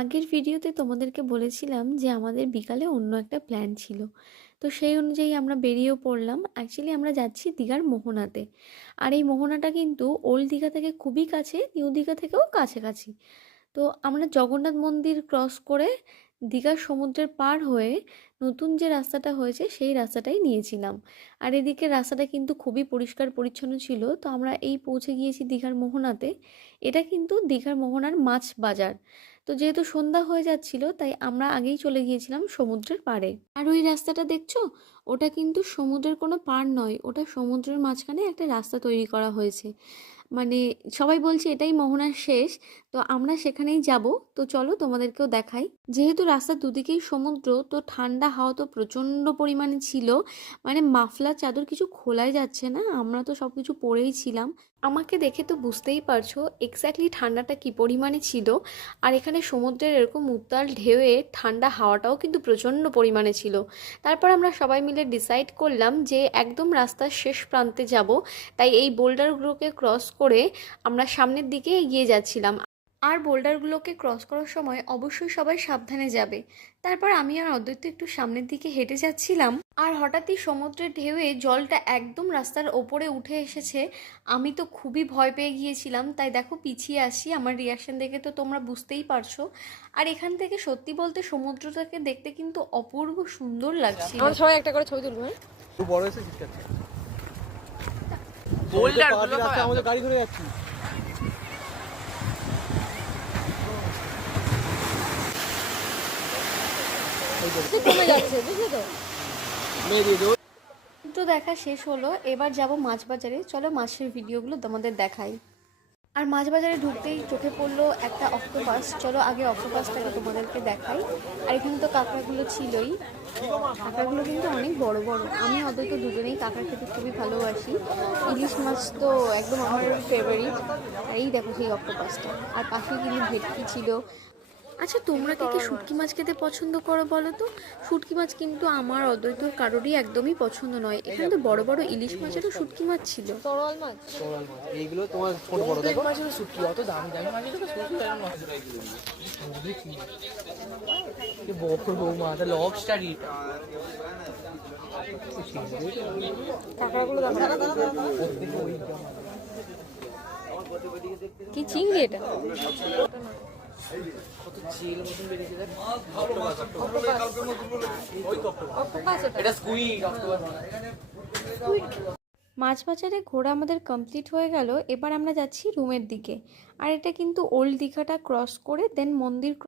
আগের ভিডিওতে তোমাদেরকে বলেছিলাম যে আমাদের বিকালে অন্য একটা প্ল্যান ছিল। তো সেই অনুযায়ী আমরা বেরিয়েও পড়লাম। অ্যাকচুয়ালি আমরা যাচ্ছি দীঘার মোহনাতে। আর এই মোহনাটা কিন্তু ওল্ড দীঘা থেকে খুবই কাছে, নিউ দীঘা থেকেও কাছাকাছি। তো আমরা জগন্নাথ মন্দির ক্রস করে দীঘার সমুদ্রের পার হয়ে নতুন যে রাস্তাটা হয়েছে সেই রাস্তাটাই নিয়েছিলাম। আর এদিকে রাস্তাটা কিন্তু খুবই পরিষ্কার পরিচ্ছন্ন ছিল। তো আমরা এই পৌঁছে গিয়েছি দীঘার মোহনাতে। এটা কিন্তু দীঘার মোহনার মাছ বাজার। তো যেহেতু সন্ধ্যা হয়ে যাচ্ছিল তাই আমরা আগেই চলে গিয়েছিলাম সমুদ্রের পাড়ে। আর ওই রাস্তাটা দেখছো, ওটা কিন্তু সমুদ্রের কোনো পাড় নয়, ওটা সমুদ্রের মাঝখানে একটা রাস্তা তৈরি করা হয়েছে। মানে সবাই বলছে এটাই মোহনার শেষ। তো আমরা সেখানেই যাব। তো চলো তোমাদেরকেও দেখাই। যেহেতু রাস্তার দুদিকেই সমুদ্র, তো ঠান্ডা হাওয়া তো প্রচণ্ড পরিমাণে ছিল। মানে মাফলার চাদর কিছু খোলাই যাচ্ছে না, আমরা তো সব কিছু পরেই ছিলাম। আমাকে দেখে তো বুঝতেই পারছো এক্স্যাক্টলি ঠান্ডাটা কি পরিমাণে ছিল। আর এখানে সমুদ্রের এরকম উত্তাল ঢেউয়ে ঠান্ডা হাওয়াটাও কিন্তু প্রচণ্ড পরিমাণে ছিল। তারপর আমরা সবাই মিলে ডিসাইড করলাম যে একদম রাস্তার শেষ প্রান্তে যাব। তাই এই বোল্ডারগুলোকে ক্রস করে আমরা সামনের দিকে এগিয়ে যাচ্ছিলাম। আর বোল্ডারগুলোকে ক্রস করার সময় অবশ্যই সবাই সাবধানে যাবে। তারপর আমি আর অদ্বৈত একটু সামনের দিকে হেঁটে যাচ্ছিলাম। আর হঠাৎই সমুদ্রের ঢেউয়ে জলটা একদম রাস্তার ওপরে উঠে এসেছে। আমি তো খুবই ভয় পেয়ে গিয়েছিলাম, তাই দেখো পিছিয়ে আসি, আমার রিয়াকশন দেখে তো তোমরা বুঝতেই পারছো। আর এখান থেকে সত্যি বলতে সমুদ্রটাকে দেখতে কিন্তু অপূর্ব সুন্দর লাগছিল। আমরা সবাই একটা করে ছবি তুলবো। হ্যাঁ, খুব বড় এসে চিৎকার বোল্ডার গুলো রাস্তায় আমাদের গাড়ি ঘুরে যাচ্ছি। কমে যাচ্ছে, বুঝলে তো? মেয়ে দিয়ে দেবো। তো দেখা শেষ হলো, এবার যাব মাছ বাজারে। চলো মাছের ভিডিওগুলো তোমাদের দেখাই। আর মাছ বাজারে ঢুকতেই চোখে পড়লো একটা অক্টোপাস। চলো আগে অক্টোপাসটাকে তোমাদেরকে দেখাই। আর এখানে তো কাঁকড়াগুলো ছিলই। কাঁকড়াগুলো কিন্তু অনেক বড় বড়। আমি অদ্বৈত দুজনেই কাঁকড়া খেতে খুবই ভালোবাসি। ইলিশ মাছ তো একদম আমার ফেভারিট। আর এই দেখো সেই অক্টোপাসটা। আর পাশে কিন্তু ভেটকি ছিল। আচ্ছা তোমরা কে কে শুটকি মাছ খেতে পছন্দ করো বলো তো? শুটকি মাছ কিন্তু আমার অদ্বৈতর কারোরই একদমই পছন্দ নয়। এখানে তো বড় বড় ইলিশ মাছেরও শুটকি মাছ ছিল। তরল মাছ। কোরাল মাছ এইগুলো তোমার ছোট বড় দেখো। মাছের শুটকি অত দামি দামি মাছ তো শুটকি দাম নষ্ট কি বড় মাছ লবস্টারই কাঁকড়াগুলো দেখো। কি চিংড়ি এটা? কত চিল মতন বেরিয়েছে দেখ। অক্টোপাস এটা। এটা স্কুইড অক্টোপাস। মাছ বাজারে ঘোরা আমাদের কমপ্লিট হয়ে গেল। এবার আমরা যাচ্ছি রুমের দিকে। আর এটা কিন্তু ওল্ড দীঘাটা ক্রস করে দেন মন্দির